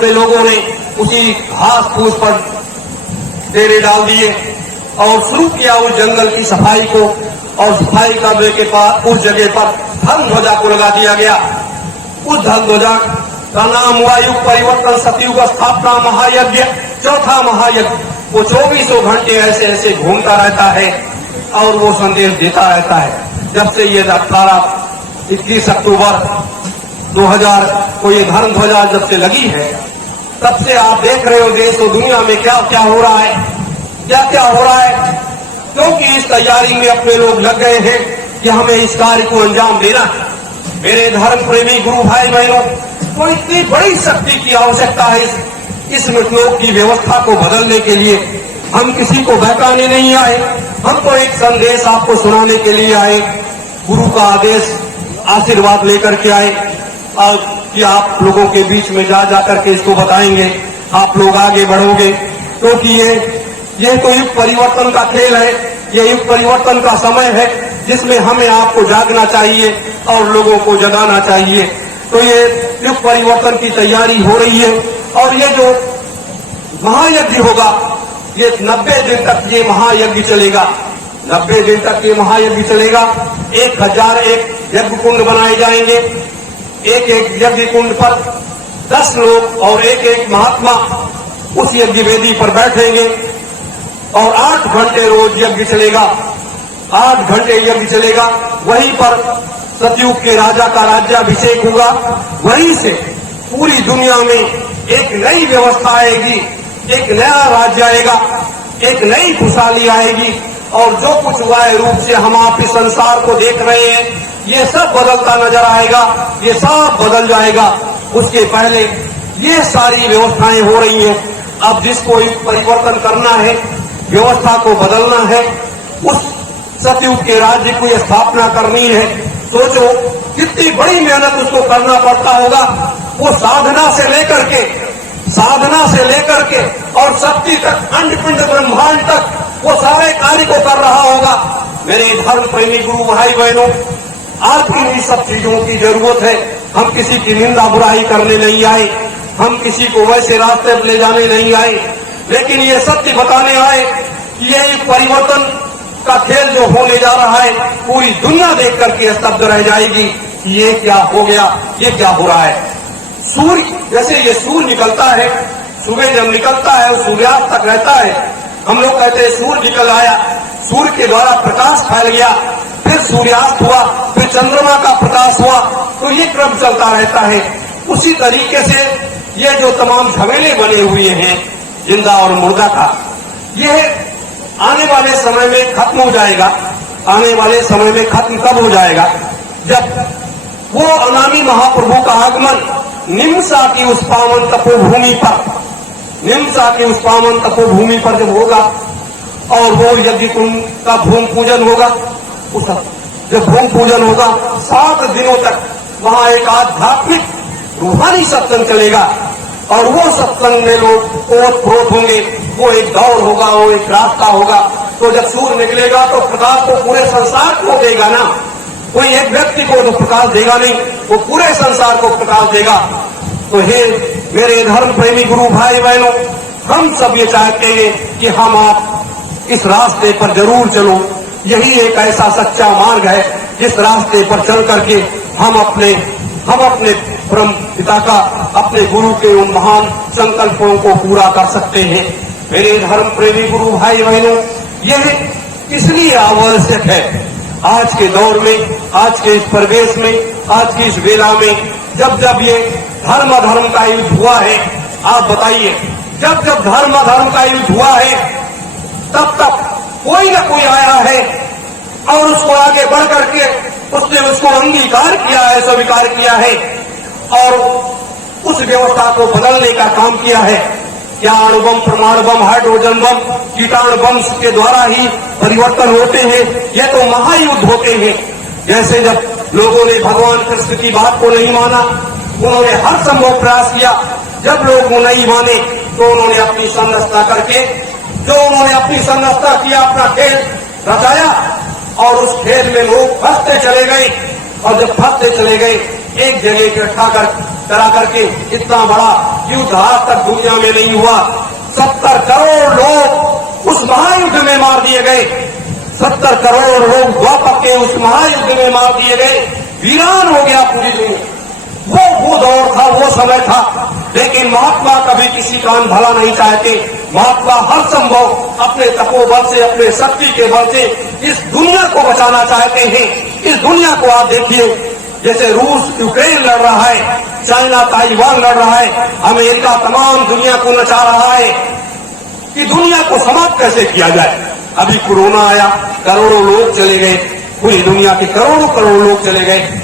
अपने लोगों ने उसी घास फूस पर डेरे डाल दिए और शुरू किया उस जंगल की सफाई को। और सफाई करने के बाद उस जगह पर धर्म ध्वजा को लगा दिया गया। उस धर्म ध्वजा का नाम हुआ युग परिवर्तन सतयुग स्थापना महायज्ञ, चौथा महायज्ञ। वो 24 घंटे ऐसे ऐसे घूमता रहता है और वो संदेश देता रहता है। जब से ये 21 अक्टूबर 2000 को ये धर्म ध्वजा जब से लगी है, तब से आप देख रहे हो देश और दुनिया में क्या क्या हो रहा है, क्या क्या हो रहा है। क्योंकि इस तैयारी में अपने लोग लग गए हैं कि हमें इस कार्य को अंजाम देना है। मेरे धर्म प्रेमी गुरु भाई बहनों, तो इतनी बड़ी शक्ति की आवश्यकता है इस लोक की व्यवस्था को बदलने के लिए। हम किसी को बहकाने नहीं आए, हम तो एक संदेश आपको सुनाने के लिए आए। गुरु का आदेश आशीर्वाद लेकर के आए और कि आप लोगों के बीच में जा करके इसको बताएंगे, आप लोग आगे बढ़ोगे। क्योंकि ये तो युग परिवर्तन का खेल है, ये युग परिवर्तन का समय है जिसमें हमें आपको जागना चाहिए और लोगों को जगाना चाहिए। तो ये युग परिवर्तन की तैयारी हो रही है और ये जो महायज्ञ होगा, ये 90 दिन तक ये महायज्ञ चलेगा। 90 दिन तक ये महायज्ञ चलेगा। 1001 यज्ञ कुंड बनाए जाएंगे। एक एक यज्ञ कुंड पर 10 लोग और एक एक महात्मा उस यज्ञ वेदी पर बैठेंगे और 8 घंटे रोज यज्ञ चलेगा। 8 घंटे यज्ञ चलेगा। वहीं पर सतयुग के राजा का राज्याभिषेक होगा। वहीं से पूरी दुनिया में एक नई व्यवस्था आएगी, एक नया राज्य आएगा, एक नई खुशहाली आएगी। और जो कुछ हुआ है रूप से हम आप इस संसार को देख रहे हैं, ये सब बदलता नजर आएगा, ये सब बदल जाएगा। उसके पहले ये सारी व्यवस्थाएं हो रही हैं। अब जिसको परिवर्तन करना है, व्यवस्था को बदलना है, उस सतयुग के राज्य की स्थापना करनी है। सोचो कितनी बड़ी मेहनत उसको करना पड़ता होगा। वो साधना से लेकर के और शक्ति तक, अंडपिंड ब्रह्मांड तक वो सारे कार्य को कर रहा होगा। मेरे धर्म प्रेमी गुरु भाई बहनों, आज इन सब चीजों की जरूरत है। हम किसी की निंदा बुराई करने नहीं आए, हम किसी को वैसे रास्ते पर ले जाने नहीं आए, लेकिन ये सत्य बताने आए कि ये परिवर्तन का खेल जो होने जा रहा है, पूरी दुनिया देख करके स्तब्ध रह जाएगी कि ये क्या हो गया, ये क्या हो रहा है। सूर्य जैसे ये सूर्य निकलता है, सुबह जब निकलता है वो सूर्यास्त तक रहता है। हम लोग कहते हैं सूर्य निकल आया, सूर्य के द्वारा प्रकाश फैल गया, फिर सूर्यास्त हुआ, फिर चंद्रमा का प्रकाश हुआ। तो ये क्रम चलता रहता है। उसी तरीके से ये जो तमाम झमेले बने हुए हैं जिंदा और मुर्दा का, ये आने वाले समय में खत्म हो जाएगा। आने वाले समय में खत्म कब हो जाएगा? जब वो अनामी महाप्रभु का आगमन निम्सा की उस पावन तपोभूमि पर, निम्सा की उस पावन तपोभूमि पर जब होगा और वो यज्ञ कुंड का भूमि पूजन होगा, उस जब भूमि पूजन होगा 7 दिनों तक वहां एक आध्यात्मिक रूहानी सत्संग चलेगा और वो सत्संग में लोग ओत-प्रोत होंगे। वो एक दौड़ होगा, वो एक रास्ता होगा। तो जब सूर्य निकलेगा तो प्रकाश को पूरे संसार को देगा ना, कोई एक व्यक्ति को तो प्रकाश देगा नहीं, वो पूरे संसार को प्रकाश देगा। तो हे मेरे धर्म प्रेमी गुरु भाई बहनों, हम सब ये चाहते हैं कि हम आप इस रास्ते पर जरूर चलो। यही एक ऐसा सच्चा मार्ग है जिस रास्ते पर चल करके हम अपने परम पिता का, अपने गुरु के उन महान संकल्पों को पूरा कर सकते हैं। मेरे धर्म प्रेमी गुरु भाई बहनों, यह इसलिए आवश्यक है आज के दौर में, आज के इस परिवेश में, आज की इस वेला में, जब जब ये धर्म अधर्म का युद्ध हुआ है। आप बताइए, जब जब धर्म अधर्म का युद्ध हुआ है, तब तक कोई न कोई आया है और उसको आगे बढ़ करके उसने उसको अंगीकार किया है, स्वीकार किया है और उस व्यवस्था को बदलने का काम किया है। क्या अणुबम, प्रमाण बम, हाइड्रोजन बम, कीटाणु बम के द्वारा ही परिवर्तन होते हैं? ये तो महायुद्ध होते हैं। जैसे जब लोगों ने भगवान कृष्ण की बात को नहीं माना, उन्होंने हर संभव प्रयास किया। जब लोग वो नहीं माने तो उन्होंने अपनी संरचना करके, जो उन्होंने अपनी संरचना किया, अपना खेल रचाया और उस खेल में लोग फंसते चले गए। और जब फंसते चले गए एक जगह इकट्ठा करा करके इतना बड़ा युद्ध आज तक दुनिया में नहीं हुआ। 70 करोड़ लोग उस महायुद्ध में मार दिए गए। 70 करोड़ लोग द्वापर के उस महायुद्ध में मार दिए गए। वीरान हो गया पूरी दुनिया। वो दौर था, वो समय था। लेकिन महात्मा कभी किसी का भला नहीं चाहते। महात्मा हर संभव अपने तपोबल से, अपने शक्ति के बल से इस दुनिया को बचाना चाहते हैं। इस दुनिया को आप देखिए, जैसे रूस यूक्रेन लड़ रहा है, चाइना ताइवान लड़ रहा है, अमेरिका तमाम दुनिया को नचा रहा है कि दुनिया को समाप्त कैसे किया जाए। अभी कोरोना आया, करोड़ों लोग चले गए, पूरी दुनिया के करोड़ों करोड़ लोग चले गए।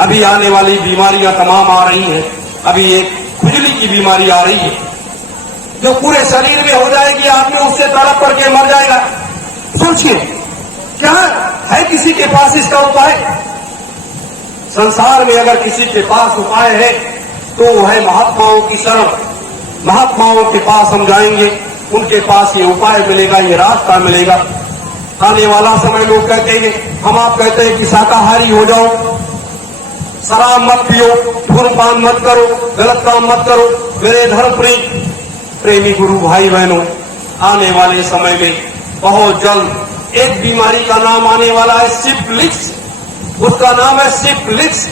अभी आने वाली बीमारियां तमाम आ रही हैं। अभी एक खुजली की बीमारी आ रही है जो पूरे शरीर में हो जाएगी, आदमी उससे तड़प करके मर जाएगा। सोचिए, क्या है किसी के पास इसका उपाय? संसार में अगर किसी के पास उपाय है तो वो है महात्माओं की शरण। महात्माओं के पास हम जाएंगे, उनके पास ये उपाय मिलेगा, ये रास्ता मिलेगा। आने वाला समय लोग कहते हैं, हम आप कहते हैं कि शाकाहारी हो जाओ, शराब मत पियो, धूम्रपान मत करो, गलत काम मत करो। मेरे धर्म प्रेमी गुरु भाई बहनों, आने वाले समय में बहुत जल्द एक बीमारी का नाम आने वाला है, सिफिलिस। उसका नाम है सिफिलिस।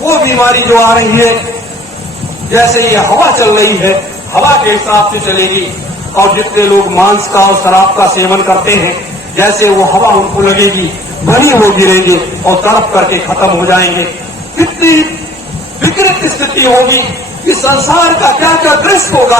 वो बीमारी जो आ रही है, जैसे ये हवा चल रही है, हवा के हिसाब से चलेगी। और जितने लोग मांस का और शराब का सेवन करते हैं, जैसे वो हवा उनको लगेगी, भरी वो गिरेंगे और तड़प करके खत्म हो जाएंगे। कितनी विकृत स्थिति होगी, इस संसार का क्या क्या दृश्य होगा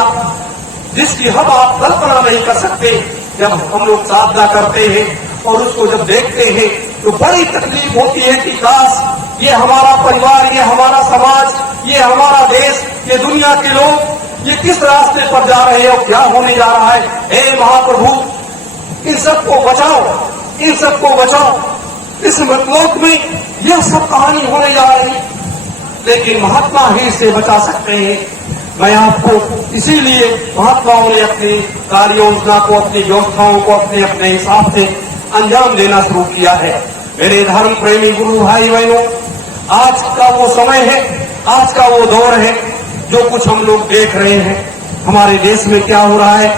जिसकी हम आप कल्पना नहीं कर सकते। जब हम लोग साधना करते हैं और उसको जब देखते हैं तो बड़ी तकलीफ होती है कि काश ये हमारा परिवार, ये हमारा समाज, ये हमारा देश, ये दुनिया के लोग ये किस रास्ते पर जा रहे हैं और क्या होने जा रहा है। हे महाप्रभु, इन सबको बचाओ, इन सबको बचाओ। इस लोक में यह सब कहानी होने जा रही, लेकिन महात्मा ही इसे बचा सकते हैं। मैं आपको इसीलिए महात्माओं ने अपनी कार्य योजना को, अपनी व्यवस्थाओं को अपने अपने हिसाब से अंजाम देना शुरू किया है। मेरे धर्म प्रेमी गुरु भाई बहनों, आज का वो समय है, आज का वो दौर है जो कुछ हम लोग देख रहे हैं। हमारे देश में क्या हो रहा है,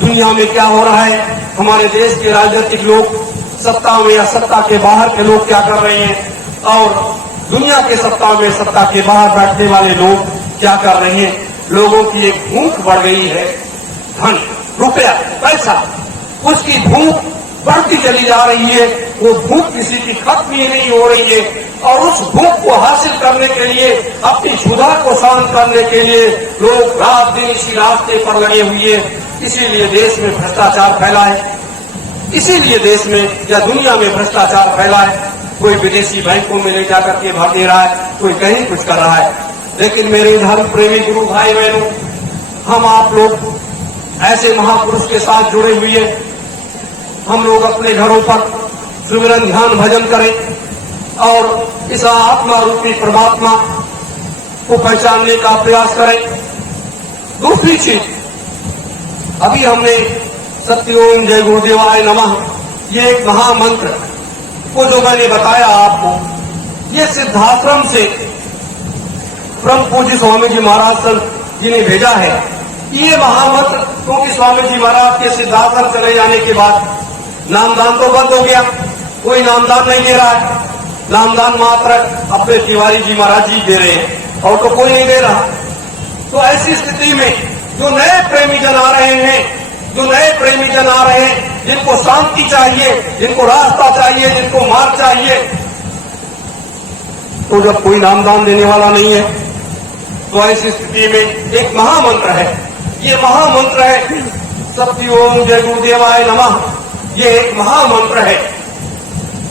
दुनिया में क्या हो रहा है, हमारे देश के राजनीतिक लोग, सत्ता में या सत्ता के बाहर के लोग क्या कर रहे हैं, और दुनिया के सत्ता में, सत्ता के बाहर बैठने वाले लोग क्या कर रहे हैं। लोगों की एक भूख बढ़ गई है, धन, रुपया, पैसा, उसकी भूख बढ़ती चली जा रही है। वो भूख किसी की खत्म ही नहीं हो रही है। और उस भूख को हासिल करने के लिए, अपनी क्षुधा को शांत करने के लिए लोग रात दिन इसी रास्ते पर लगे हुए हैं। इसीलिए देश में भ्रष्टाचार फैला है, इसीलिए देश में या दुनिया में भ्रष्टाचार फैला है। कोई विदेशी बैंकों में ले जाकर के भर दे रहा है, कोई कहीं कुछ कर रहा है। लेकिन मेरे धर्म प्रेमी गुरु भाई बहनों, हम आप लोग ऐसे महापुरुष के साथ जुड़े हुए हैं। हम लोग अपने घरों पर सुमिरन, ध्यान, भजन करें और इस आत्मा रूपी परमात्मा को पहचानने का प्रयास करें। दूसरी चीज, अभी हमने सत्य ओम जय गुरुदेवाय नमः, ये एक महामंत्र को जो मैंने बताया आपको, ये सिद्धाश्रम से परम पूज्य स्वामी जी महाराज जी ने भेजा है। ये महामंत्र, क्योंकि स्वामी जी महाराज के सिद्धाश्रम चले जाने के बाद नामदान तो बंद हो गया, कोई नामदान नहीं दे रहा है। नामदान मात्र अपने तिवारी जी महाराज जी दे रहे हैं और तो कोई नहीं दे रहा। तो ऐसी स्थिति में जो नए प्रेमी जन आ रहे हैं, जो नए प्रेमी जन आ रहे हैं, जिनको शांति चाहिए, जिनको रास्ता चाहिए, जिनको मार्ग चाहिए, तो जब कोई नामदान देने वाला नहीं है, तो ऐसी स्थिति में एक महामंत्र है। ये महामंत्र है सत्य ओम जय गुरुदेवाय नमः। ये एक महामंत्र है।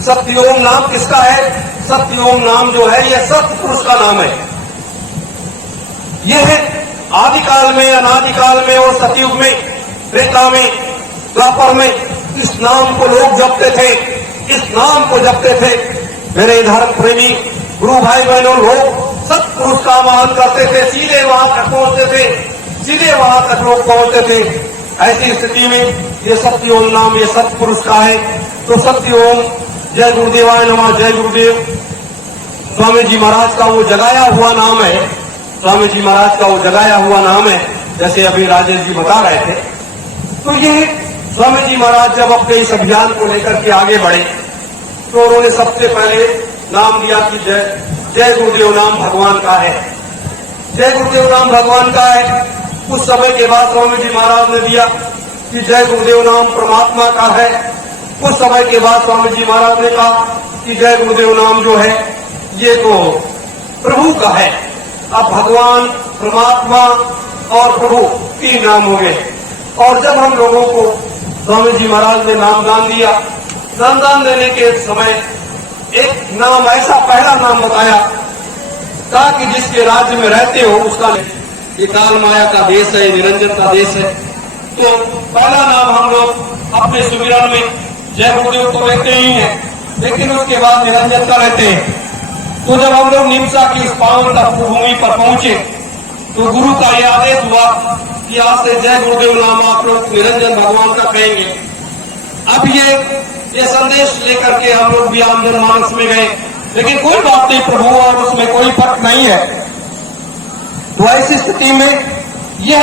सत्य ओम नाम किसका है? सत्य ओम नाम जो है, यह सत्य पुरुष का नाम है। यह है आदिकाल में, अनादिकाल में और सतयुग में, त्रेता में, द्वापर में इस नाम को लोग जपते थे, इस नाम को जपते थे। मेरे धर्म प्रेमी गुरु भाई बहनों, लोग सत्पुरुष का आह्वान करते थे, सीधे वहां तक पहुंचते थे, सीधे वहां तक लोग पहुंचते थे। ऐसी स्थिति में ये सत्य ओम नाम, ये सत्पुरुष का है। तो सत्य ओम जय गुरुदेवाय नमः, जय गुरुदेव। स्वामी जी महाराज का वो जगाया हुआ नाम है, स्वामी जी महाराज का वो जगाया हुआ नाम है, जैसे अभी राजेश जी बता रहे थे। तो ये स्वामी जी महाराज जब अपने इस अभियान को लेकर के आगे बढ़े तो उन्होंने सबसे पहले नाम दिया कि जय गुरुदेव नाम भगवान का है, जय गुरुदेव नाम भगवान का है। कुछ समय के बाद स्वामी जी महाराज ने दिया कि जय गुरुदेव नाम परमात्मा का है। कुछ समय के बाद स्वामी जी महाराज ने कहा कि जय गुरुदेव नाम जो है ये तो प्रभु का है। अब भगवान, परमात्मा और प्रभु तीन नाम हो गए। और जब हम लोगों को स्वामी जी महाराज ने नामदान दिया, नामदान देने के समय एक नाम ऐसा पहला नाम बताया ताकि जिसके राज्य में रहते हो उसका, ये काल माया का देश है, निरंजन का देश है। तो पहला नाम हम लोग अपने सुमिरन में जय गुरुदेव तो लेते ही हैं, लेकिन उसके बाद निरंजन का लेते हैं। तो जब हम लोग निमसा की इस पावन भूमि पर पहुंचे तो गुरु का यह आदेश हुआ कि आज से जय गुरुदेव नाम आप लोग निरंजन भगवान का कहेंगे। अब ये संदेश लेकर के हम लोग भी आम जनमानस में गए, लेकिन कोई बात नहीं, प्रभु और उसमें कोई फर्क नहीं है। तो ऐसी स्थिति में यह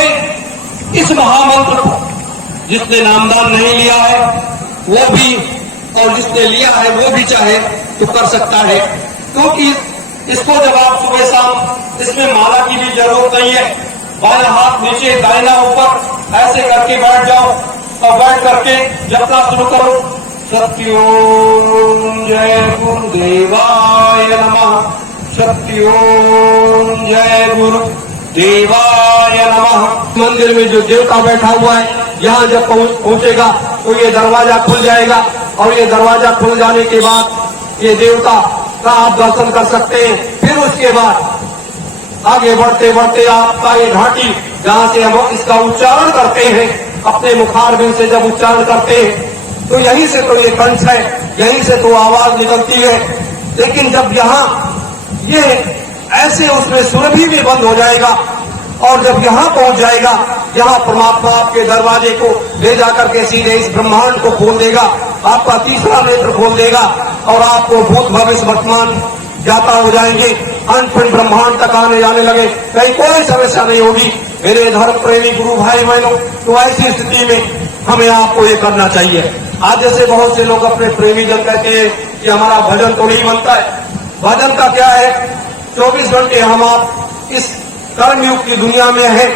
इस महामंत्र को जिसने नामदान नहीं लिया है वो भी, और जिसने लिया है वो भी चाहे तो कर सकता है, क्योंकि इसको जब आप सुबह शाम, इसमें माला की भी जरूरत नहीं है। बायां हाथ नीचे, दाहिना ऊपर, ऐसे करके बैठ जाओ और बैठ करके जपना शुरू करो। सत्यों जय गुरुदेवाय नमः, सत्यों जय गुरुदेवाय नमः। मंदिर में जो देवता बैठा हुआ है, यहाँ जब पहुंचेगा तो ये दरवाजा खुल जाएगा, और ये दरवाजा खुल जाने के बाद ये देवता का आप दर्शन कर सकते हैं। फिर उसके बाद आगे बढ़ते बढ़ते आपका ये घाटी, जहाँ से हम इसका उच्चारण करते हैं, अपने मुखारबिंद से जब उच्चारण करते हैं तो यहीं से तो ये कंठ है, यहीं से तो आवाज निकलती है। लेकिन जब यहाँ ये ऐसे उसमें सुरभि भी बंद हो जाएगा, और जब यहाँ पहुंच जाएगा, यहाँ परमात्मा आपके दरवाजे को ले जाकर के सीधे इस ब्रह्मांड को खोल देगा, आपका तीसरा नेत्र खोल देगा, और आपको भूत भविष्य वर्तमान जाता हो जाएंगे, अंत फिर ब्रह्मांड तक आने जाने लगे, कहीं कोई समस्या नहीं होगी। मेरे धर्म प्रेमी गुरु भाई बहनों, तो ऐसी स्थिति में हमें आपको ये करना चाहिए। आज जैसे बहुत से लोग अपने प्रेमी जन कहते हैं कि हमारा भजन तो नहीं बनता है। भजन का क्या है, 24 घंटे हम आप इस कर्मयुग की दुनिया में है,